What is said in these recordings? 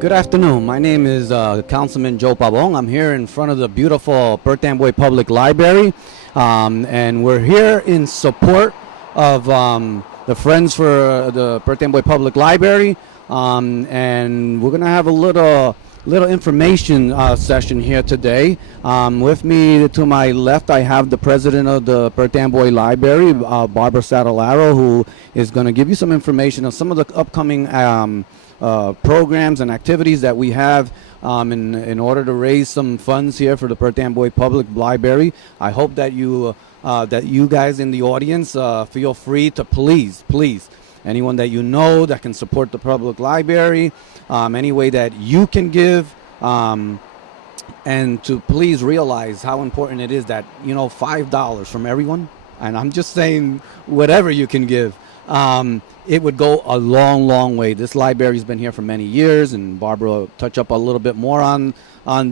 Good afternoon. My name is Councilman Joe Pabong. I'm here in front of the beautiful Perth Amboy Public Library, and we're here in support of the Friends for the Perth Amboy Public Library, and we're going to have a little information session here today. With me to my left, I have the president of the Perth Amboy Library, Barbara Satellaro, who is going to give you some information on some of the upcoming programs and activities that we have in order to raise some funds here for the Perth Amboy Public Library. I hope that you guys in the audience feel free to please, anyone that you know that can support the public library, any way that you can give, and to please realize how important it is that, $5 from everyone, and I'm just saying whatever you can give, it would go a long way. This library's been here for many years, and Barbara will touch up a little bit more on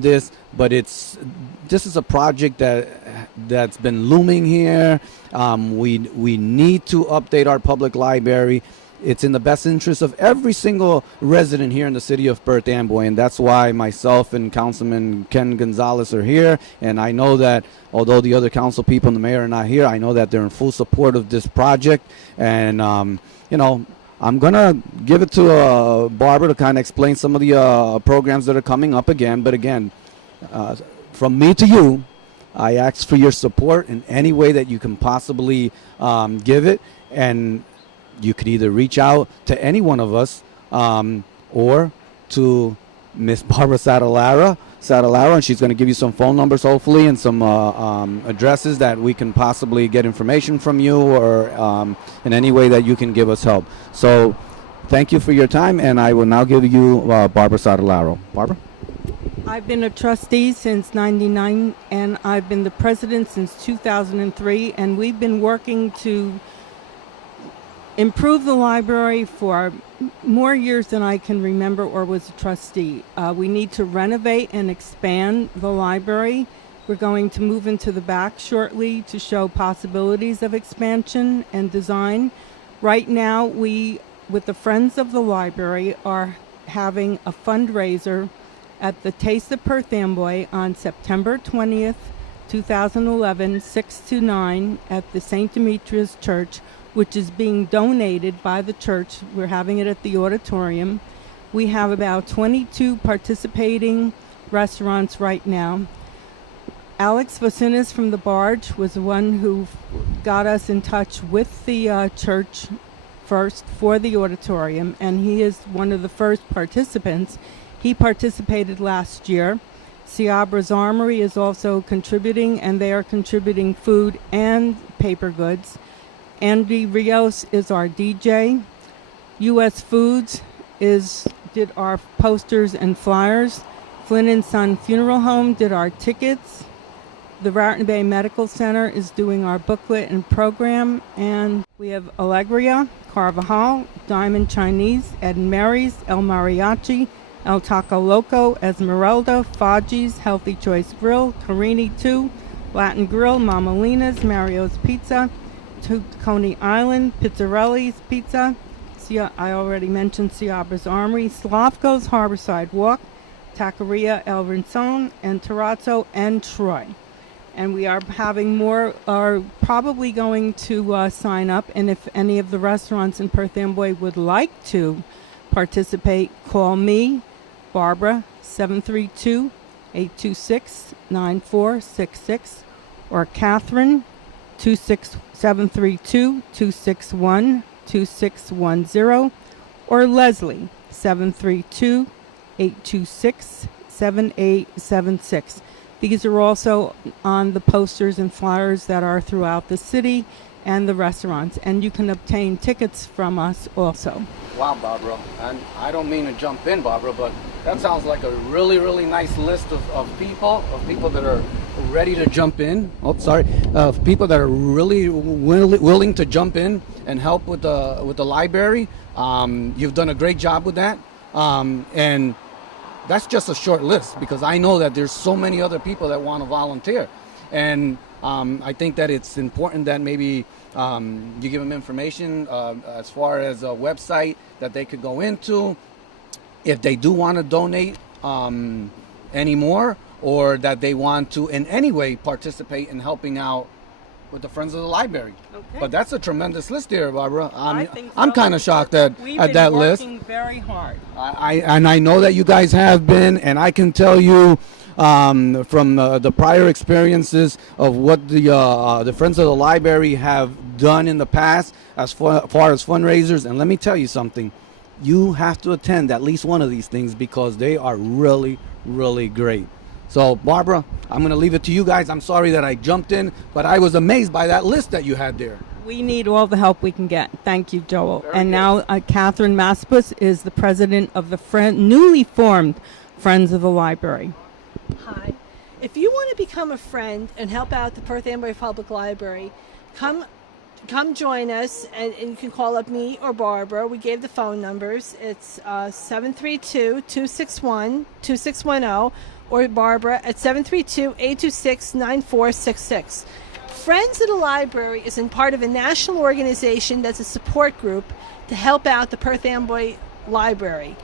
this, but this is a project that's been looming here. We need to update our public library. It's in the best interest of every single resident here in the city of Perth Amboy, and that's why myself and Councilman Ken Gonzalez are here. And I know that although the other council people and the mayor are not here, I know that they're in full support of this project. And I'm gonna give it to Barbara to kind of explain some of the programs that are coming up again. But again, from me to you, I ask for your support in any way that you can possibly give it, and you could either reach out to any one of us or to Miss Barbara Satellaro, and she's going to give you some phone numbers, hopefully, and some addresses that we can possibly get information from you, or in any way that you can give us help. So thank you for your time, and I will now give you Barbara Satellaro. Barbara? I've been a trustee since '99, and I've been the president since 2003, and we've been working to improve the library for more years than I can remember or was a trustee. We need to renovate and expand the library. We're going to move into the back shortly to show possibilities of expansion and design. Right now, we, with the Friends of the Library, are having a fundraiser at the Taste of Perth Amboy on September 20th, 2011, 6 to 9 at the St. Demetrius Church, which is being donated by the church. We're having it at the auditorium. We have about 22 participating restaurants right now. Alex Vocinis from the Barge was the one who got us in touch with the church first for the auditorium, and he is one of the first participants. He participated last year. Ciabra's Armory is also contributing, and they are contributing food and paper goods. Andy Rios is our DJ. U.S. Foods did our posters and flyers. Flynn and Son Funeral Home did our tickets. The Raritan Bay Medical Center is doing our booklet and program. And we have Alegria, Carvajal, Diamond Chinese, Ed and Mary's, El Mariachi, El Taco Loco, Esmeralda, Faji's, Healthy Choice Grill, Carini 2, Latin Grill, Mama Lina's, Mario's Pizza, to Coney Island, Pizzarelli's Pizza, I already mentioned Ciabra's Armory, Slavko's Harborside Walk, Taqueria El Rincon, and Terrazzo and Troy. And we are having more, are probably going to sign up, and if any of the restaurants in Perth Amboy would like to participate, call me, Barbara, 732-826-9466, or Catherine, 732-261-2610, or Leslie, 732-826-7876. These are also on the posters and flyers that are throughout the city and the restaurants, and you can obtain tickets from us also. Wow, Barbara, and I don't mean to jump in, Barbara, but that sounds like a really nice list of people that are ready to jump in. Of people that are really willing to jump in and help with the library. You've done a great job with that, and that's just a short list, because I know that there's so many other people that want to volunteer, and I think that it's important that maybe you give them information as far as a website that they could go into, if they do want to donate anymore, or that they want to in any way participate in helping out with the Friends of the Library. Okay. But that's a tremendous list here, Barbara. I think so. I'm kind of shocked at that list. We've been working very hard. I know that you guys have been, and I can tell you from the prior experiences of what the Friends of the Library have done in the past as far as fundraisers. And let me tell you something. You have to attend at least one of these things because they are really, really great. So, Barbara, I'm going to leave it to you guys. I'm sorry that I jumped in, but I was amazed by that list that you had there. We need all the help we can get. Thank you, Joel. Very and good. now Catherine Maspus is the president of the newly formed Friends of the Library. Hi. If you want to become a friend and help out the Perth Amboy Public Library, come join us, and you can call up me or Barbara. We gave the phone numbers. It's 732-261-2610 or Barbara at 732-826-9466. Friends of the Library is in part of a national organization that's a support group to help out the Perth Amboy Library.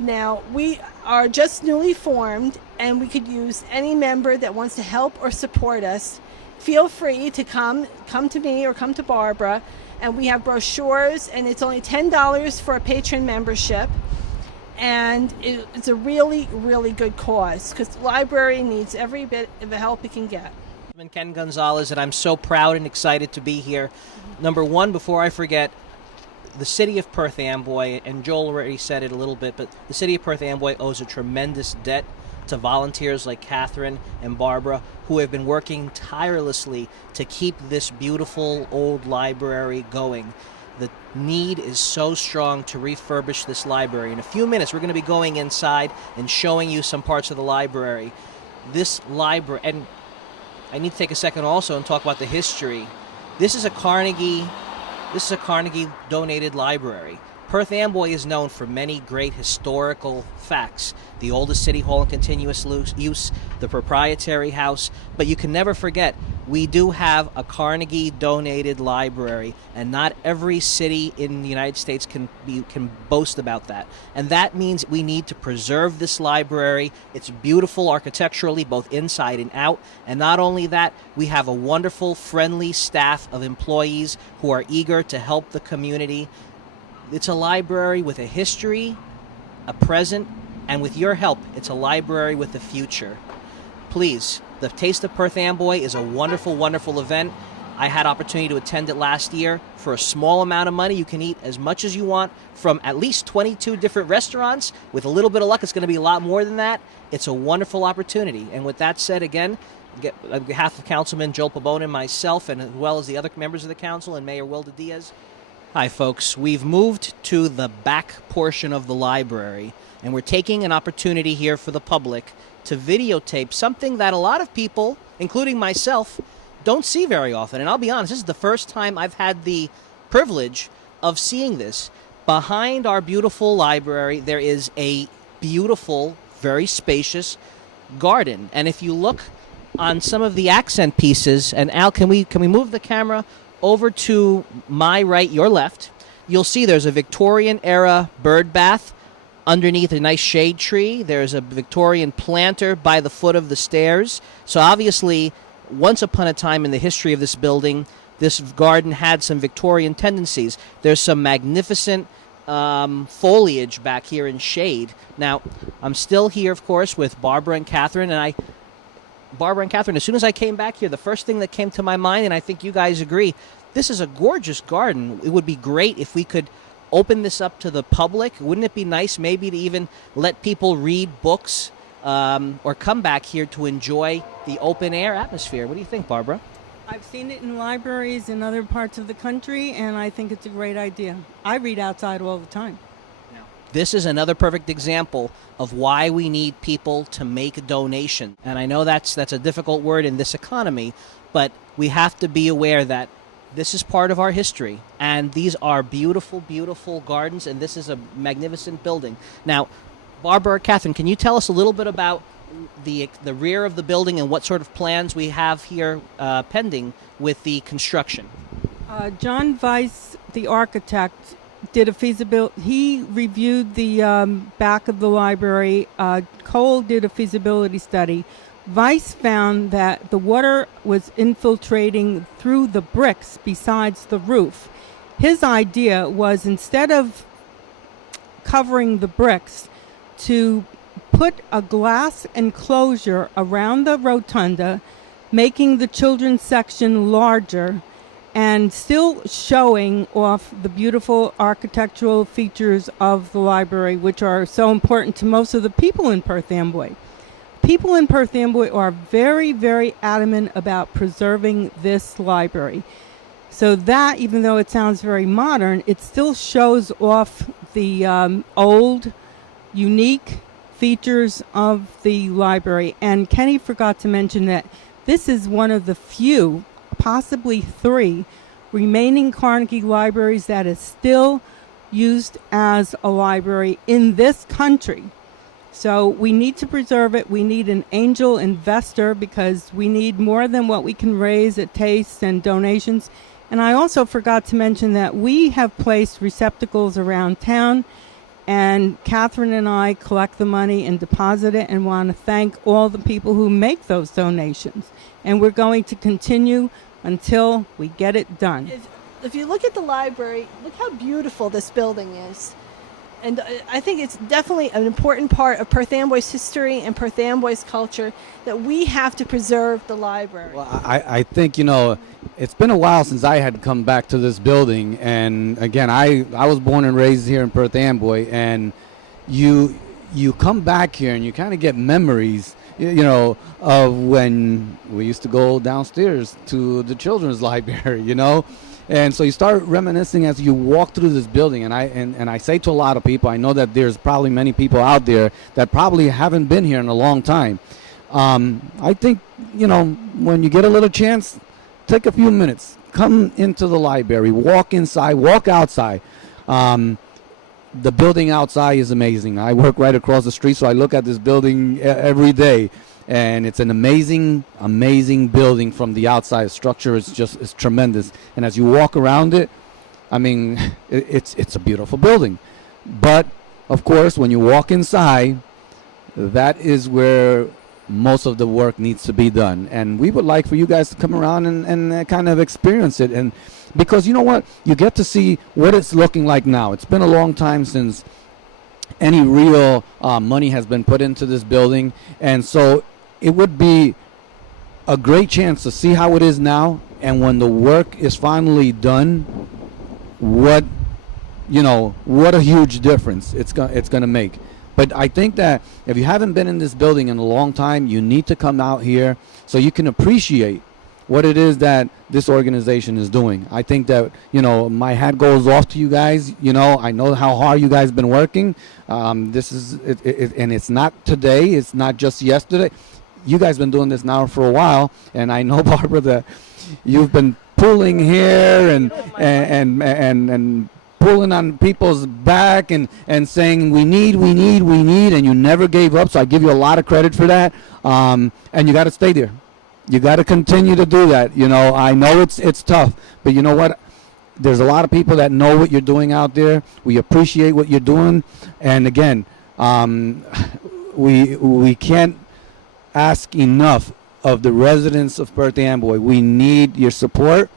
Now, we are just newly formed, and we could use any member that wants to help or support us. Feel free to come to me or come to Barbara, and we have brochures, and it's only $10 for a patron membership, and it's a really, really good cause because the library needs every bit of the help it can get. I'm Ken Gonzalez, and I'm so proud and excited to be here. Number one, before I forget, the city of Perth Amboy, and Joel already said it a little bit, but the city of Perth Amboy owes a tremendous debt to volunteers like Catherine and Barbara, who have been working tirelessly to keep this beautiful old library going. The need is so strong to refurbish this library. In a few minutes, we're going to be going inside and showing you some parts of the library. This library, and I need to take a second also and talk about the history. This is a Carnegie donated library. Perth Amboy is known for many great historical facts. The oldest city hall in continuous use, the proprietary house, but you can never forget, we do have a Carnegie donated library, and not every city in the United States can boast about that. And that means we need to preserve this library. It's beautiful architecturally, both inside and out. And not only that, we have a wonderful, friendly staff of employees who are eager to help the community. It's a library with a history, a present, and with your help, it's a library with a future. Please, the Taste of Perth Amboy is a wonderful, wonderful event. I had opportunity to attend it last year. For a small amount of money, you can eat as much as you want from at least 22 different restaurants. With a little bit of luck, it's going to be a lot more than that. It's a wonderful opportunity. And with that said, again, on behalf of Councilman Joel Pabon and myself, and as well as the other members of the council and Mayor Wilda Diaz, hi, folks. We've moved to the back portion of the library, and we're taking an opportunity here for the public to videotape something that a lot of people, including myself, don't see very often. And I'll be honest, this is the first time I've had the privilege of seeing this. Behind our beautiful library, there is a beautiful, very spacious garden. And if you look on some of the accent pieces, and Al, can we move the camera over to my right, your left, you'll see there's a Victorian-era bird bath underneath a nice shade tree. There's a Victorian planter by the foot of the stairs. So obviously, once upon a time in the history of this building, this garden had some Victorian tendencies. There's some magnificent foliage back here in shade. Now, I'm still here, of course, with Barbara and Catherine, and Barbara and Catherine, as soon as I came back here, the first thing that came to my mind, and I think you guys agree, this is a gorgeous garden. It would be great if we could open this up to the public. Wouldn't it be nice maybe to even let people read books or come back here to enjoy the open air atmosphere? What do you think, Barbara? I've seen it in libraries in other parts of the country, and I think it's a great idea. I read outside all the time. This is another perfect example of why we need people to make a donation. And I know that's a difficult word in this economy, but we have to be aware that this is part of our history. And these are beautiful, beautiful gardens, and this is a magnificent building. Now, Barbara, Catherine, can you tell us a little bit about the rear of the building and what sort of plans we have here pending with the construction? John Weiss, the architect, did a feasibility. He reviewed the back of the library. Cole did a feasibility study. Weiss found that the water was infiltrating through the bricks besides the roof. His idea was, instead of covering the bricks, to put a glass enclosure around the rotunda, making the children's section larger and still showing off the beautiful architectural features of the library, which are so important to most of the people in Perth Amboy. People in Perth Amboy are very, very adamant about preserving this library. So that, even though it sounds very modern, it still shows off the old, unique features of the library. And Kenny forgot to mention that this is one of the few, possibly 3, remaining Carnegie libraries that is still used as a library in this country. So we need to preserve it. We need an angel investor because we need more than what we can raise at tastes and donations. And I also forgot to mention that we have placed receptacles around town, and Catherine and I collect the money and deposit it, and want to thank all the people who make those donations. And we're going to continue until we get it done. If you look at the library, look how beautiful this building is. And I think it's definitely an important part of Perth Amboy's history and Perth Amboy's culture that we have to preserve the library. Well, I think, it's been a while since I had come back to this building. And again, I was born and raised here in Perth Amboy. And you come back here and you kind of get memories, of when we used to go downstairs to the children's library, And so you start reminiscing as you walk through this building, and I say to a lot of people, I know that there's probably many people out there that probably haven't been here in a long time. I think, when you get a little chance, take a few minutes, come into the library, walk inside, walk outside. The building outside is amazing. I work right across the street, so I look at this building every day. And it's an amazing, amazing building from the outside. The structure is tremendous. And as you walk around it, I mean, it's a beautiful building. But, of course, when you walk inside, that is where most of the work needs to be done. And we would like for you guys to come around and kind of experience it. And because you know what? You get to see what it's looking like now. It's been a long time since any real money has been put into this building. And so it would be a great chance to see how it is now, and when the work is finally done, what a huge difference it's going to make. But I think that if you haven't been in this building in a long time, you need to come out here so you can appreciate what it is that this organization is doing. I think that, my hat goes off to you guys. I know how hard you guys been working. This is it, and it's not today. It's not just yesterday. You guys been doing this now for a while, and I know, Barbara, that you've been pulling here and pulling on people's back and saying we need, and you never gave up. So I give you a lot of credit for that. And you got to stay there. You got to continue to do that. I know it's tough, but you know what? There's a lot of people that know what you're doing out there. We appreciate what you're doing, and again, we can't ask enough of the residents of Perth Amboy. We need your support.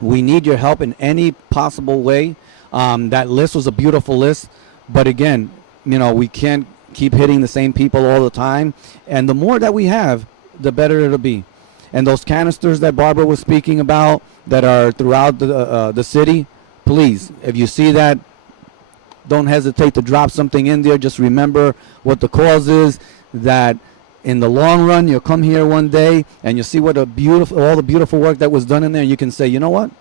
We need your help in any possible way. That list was a beautiful list, but again, we can't keep hitting the same people all the time. And the more that we have, the better it'll be. And those canisters that Barbara was speaking about that are throughout the city, please, if you see that, don't hesitate to drop something in there. Just remember what the cause is, that in the long run, you'll come here one day and you'll see all the beautiful work that was done in there. And you can say, you know what?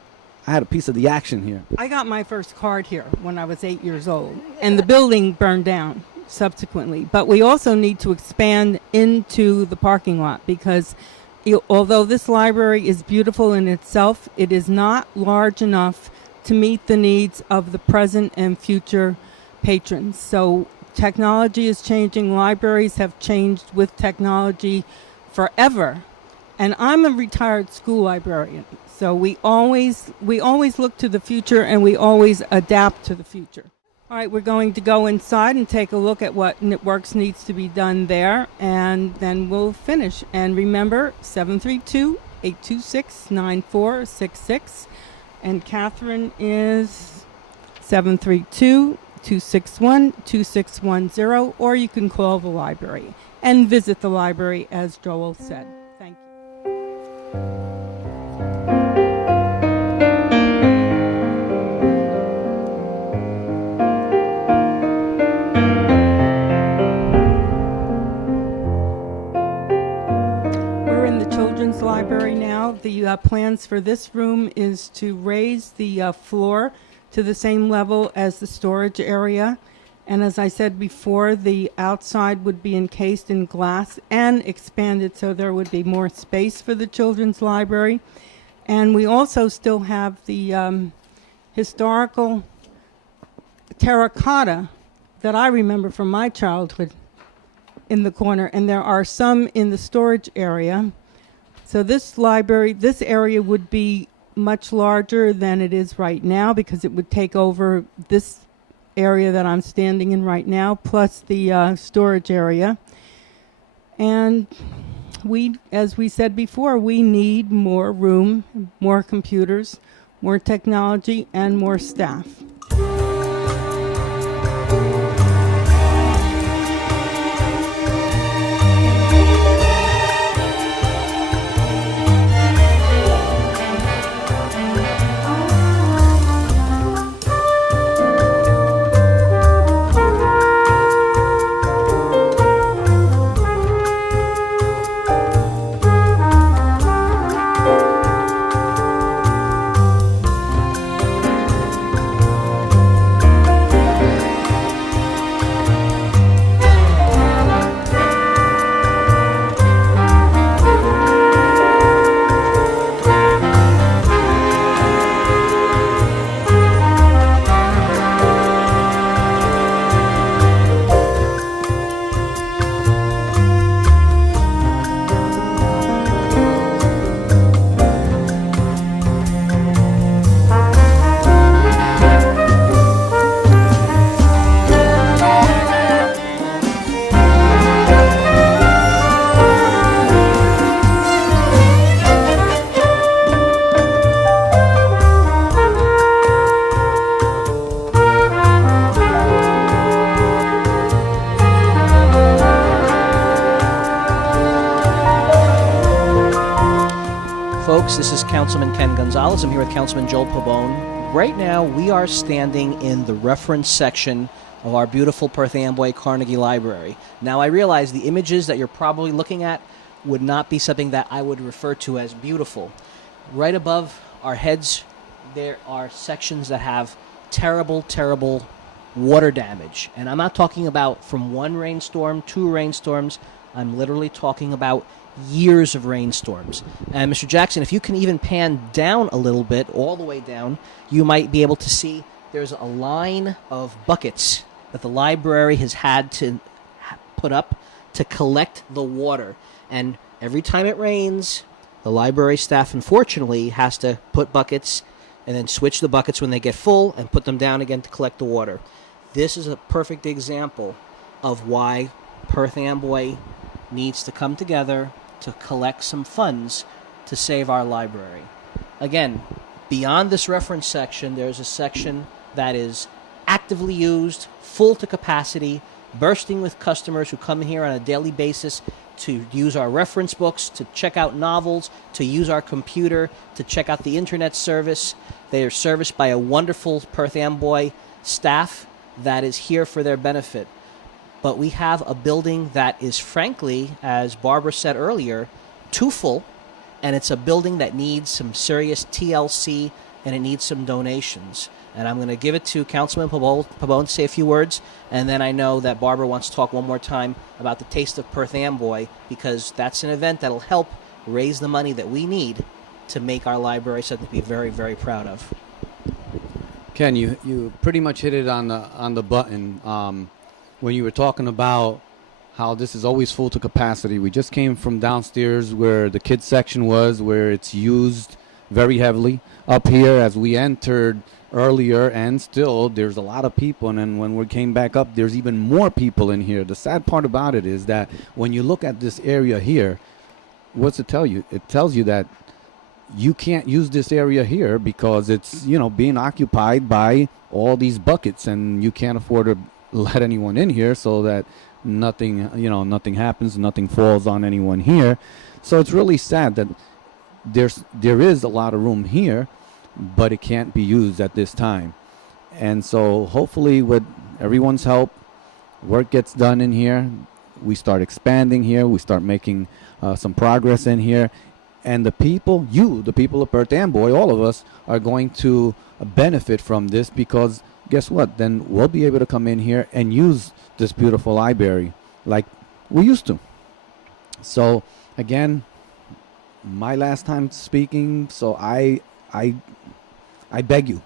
I had a piece of the action here. I got my first card here when I was 8 years old, and the building burned down subsequently. But we also need to expand into the parking lot because although this library is beautiful in itself, it is not large enough to meet the needs of the present and future patrons. So technology is changing. Libraries have changed with technology forever. And I'm a retired school librarian, so we always look to the future, and we always adapt to the future. All right, we're going to go inside and take a look at what works needs to be done there, and then we'll finish. And remember, 732-826-9466, and Catherine is 732-261-2610, or you can call the library and visit the library, as Joel said. Thank you. We're in the Children's Library now. The plans for this room is to raise the floor to the same level as the storage area. And as I said before, the outside would be encased in glass and expanded so there would be more space for the Children's Library. And we also still have the historical terracotta that I remember from my childhood in the corner, and there are some in the storage area. So this area would be much larger than it is right now, because it would take over this area that I'm standing in right now, plus the storage area. And as we said before, we need more room, more computers, more technology, and more staff. Folks, this is Councilman Ken Gonzalez. I'm here with Councilman Joel Pabon. Right now, we are standing in the reference section of our beautiful Perth Amboy Carnegie Library. Now, I realize the images that you're probably looking at would not be something that I would refer to as beautiful. Right above our heads, there are sections that have terrible, terrible water damage. And I'm not talking about from one rainstorm, two rainstorms. I'm literally talking about years of rainstorms. And Mr. Jackson, if you can even pan down a little bit, all the way down, you might be able to see there's a line of buckets that the library has had to put up to collect the water. And every time it rains, the library staff, unfortunately, has to put buckets and then switch the buckets when they get full and put them down again to collect the water. This is a perfect example of why Perth Amboy needs to come together to collect some funds to save our library. Again, beyond this reference section, there's a section that is actively used, full to capacity, bursting with customers who come here on a daily basis to use our reference books, to check out novels, to use our computer, to check out the internet service. They are serviced by a wonderful Perth Amboy staff that is here for their benefit. But we have a building that is, frankly, as Barbara said earlier, too full, and it's a building that needs some serious TLC, and it needs some donations. And I'm going to give it to Councilman Pabon to say a few words, and then I know that Barbara wants to talk one more time about the Taste of Perth Amboy, because that's an event that will help raise the money that we need to make our library something to be very, very proud of. Ken, you pretty much hit it on the button when you were talking about how this is always full to capacity. We just came from downstairs where the kids section was, where it's used very heavily. Up here, as we entered earlier, and still there's a lot of people, and then when we came back up, there's even more people in here. The sad part about it is that when you look at this area here, what's it tell you? It tells you that you can't use this area here because it's, you know, being occupied by all these buckets, and you can't afford to let anyone in here so that nothing, you know, nothing happens, nothing falls on anyone here. So it's really sad that there is a lot of room here, but it can't be used at this time. And so hopefully with everyone's help, work gets done in here, we start expanding here, we start making some progress in here, and the people of Perth Amboy, all of us, are going to benefit from this, because guess what? Then we'll be able to come in here and use this beautiful library like we used to. So again, my last time speaking, so I beg you,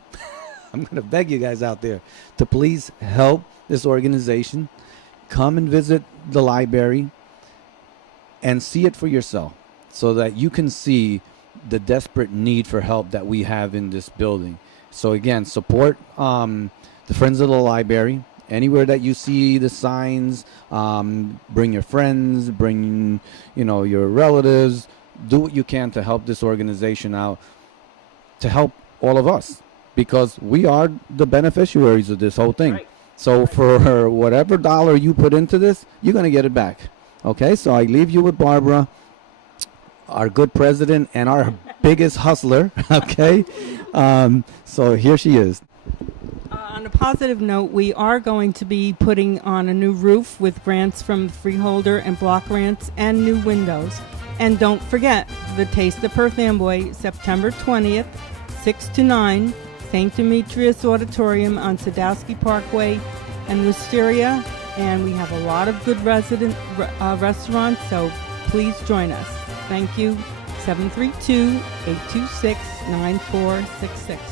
I'm going to beg you guys out there to please help this organization. Come and visit the library and see it for yourself, so that you can see the desperate need for help that we have in this building. So again, support the Friends of the Library. Anywhere that you see the signs, bring your friends, bring, you know, your relatives. Do what you can to help this organization out, to help all of us, because we are the beneficiaries of this whole thing. Right. So for whatever dollar you put into this, you're going to get it back. Okay, so I leave you with Barbara, our good president and our biggest hustler. Okay, so here she is. On a positive note, we are going to be putting on a new roof with grants from Freeholder and block grants, and new windows. And don't forget the Taste of Perth Amboy, September 20th, 6 to 9, St. Demetrius Auditorium on Sadowski Parkway and Wisteria. And we have a lot of good restaurants, so please join us. Thank you. 732-826-9466.